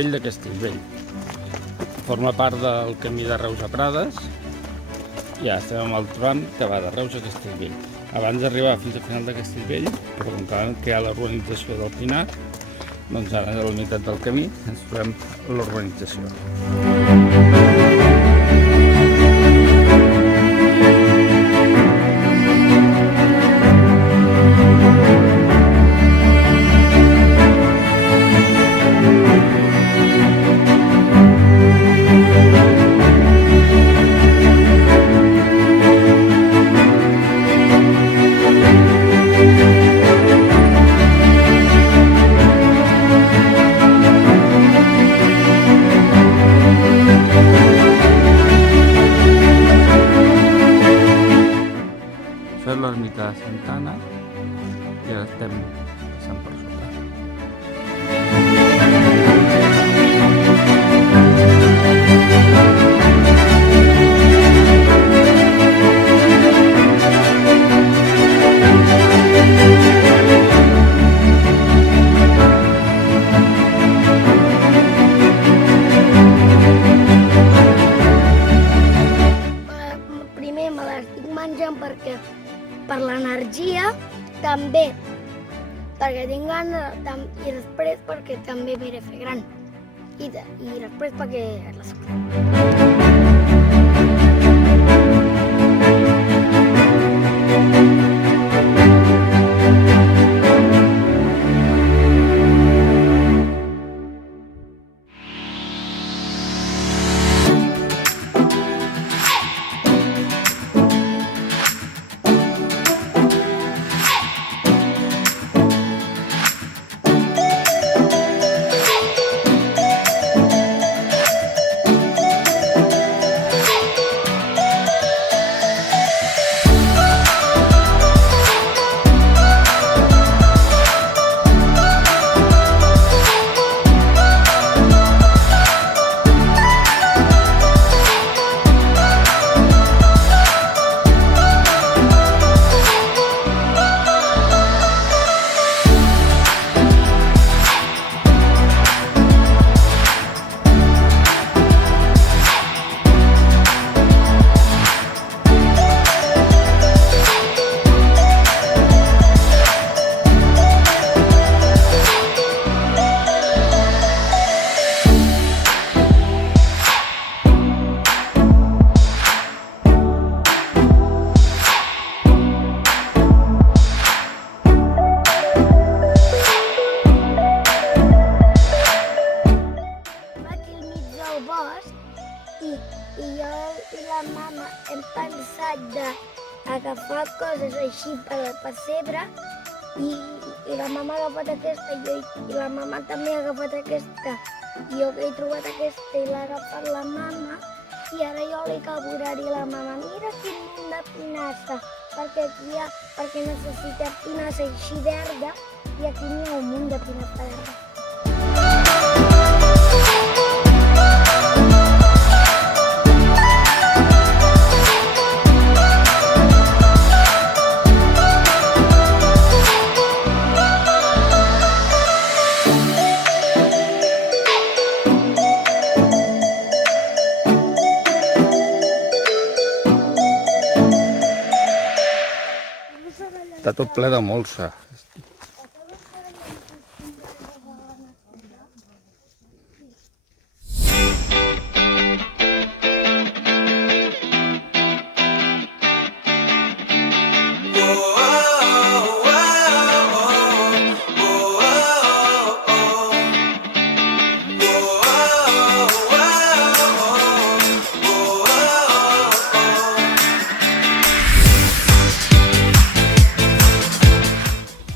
Vell de Castellvell. Forma part del camí de Reus a Prades. Ja estem amb el tram que va de Reus a Castellvell. Abans d'arribar fins al final de Castellvell, però com que van crear la urbanització del Pinar, doncs ara a la meitat del camí ens trobem la urbanització. Això és l'ermita de Santa Anna i ara estem passant per sota. Primer me l'estic menjant perquè per l'energia, també perquè tinc gana i després perquè també m'he fer gran i després perquè la sucre. I jo i la mama hem pensat d'agafar coses així per al pessebre i la mama ha agafat aquesta i la mama també ha agafat aquesta. Jo he trobat aquesta i l'ha agafat la mama i ara jo li acabo de dir a la mama, mira quin munt de pinassa, perquè necessitem pinassa així verda i aquí n'hi ha un munt de pinassa verda. Està tot ple de molsa.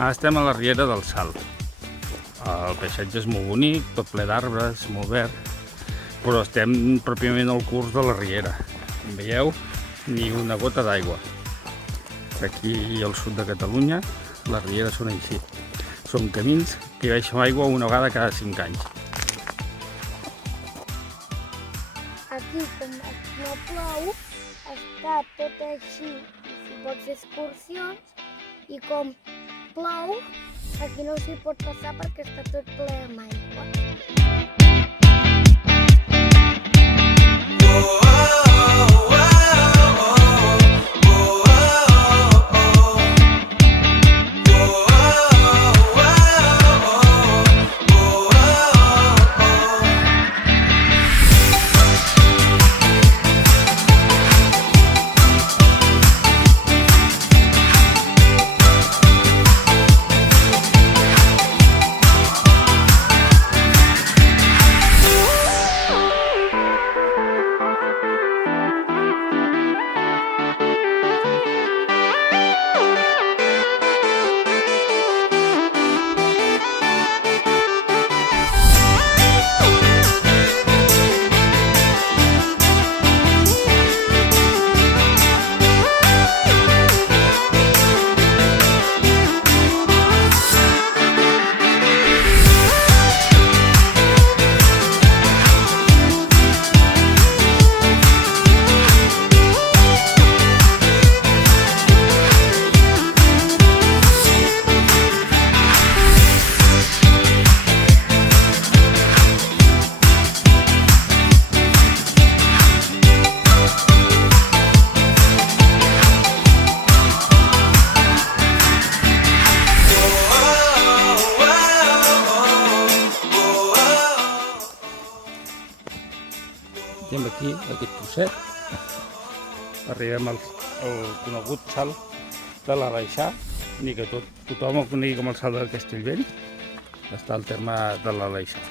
Ara estem a la riera del Salt. El paisatge és molt bonic, tot ple d'arbres, molt verd, però estem pròpiament al curs de la riera. Com veieu, ni una gota d'aigua. Aquí al sud de Catalunya, les rieres són així. Són camins que hi baixa aigua una vegada cada 5 anys. Aquí, com no plou, està tot així i s'hi pot fer excursions i com plou, Aquí no s'hi pot passar perquè està tot ple amb aigua. I aquí, aquest trosset, arribem al conegut salt de l'Aleixar, ni que tothom el conegui com el salt del Castellvell, està al terme de l'Aleixar.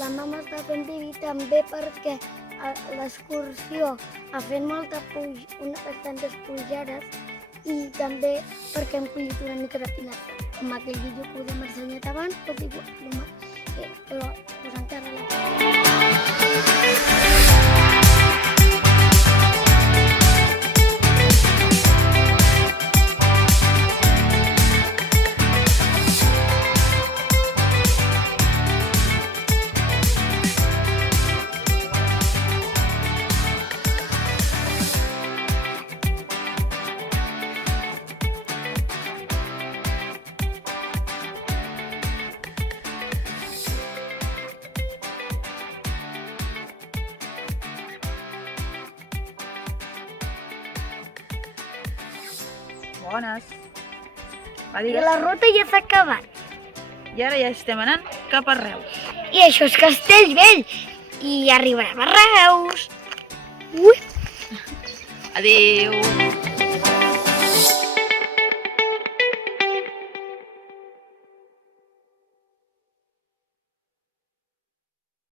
la mama està fent bibi també perquè a l'excursió ha fet unes bastantes pujades i també perquè hem collit una mica de pinassa. Com aquell vídeo que us hem ensenyat abans, tot igual, però us encara la... Bones. Va, I digues. la ruta ja s'ha acabat. I ara ja estem anant cap a Reus. I això és Castellvell. I arribarem a Reus. Ui! Adéu.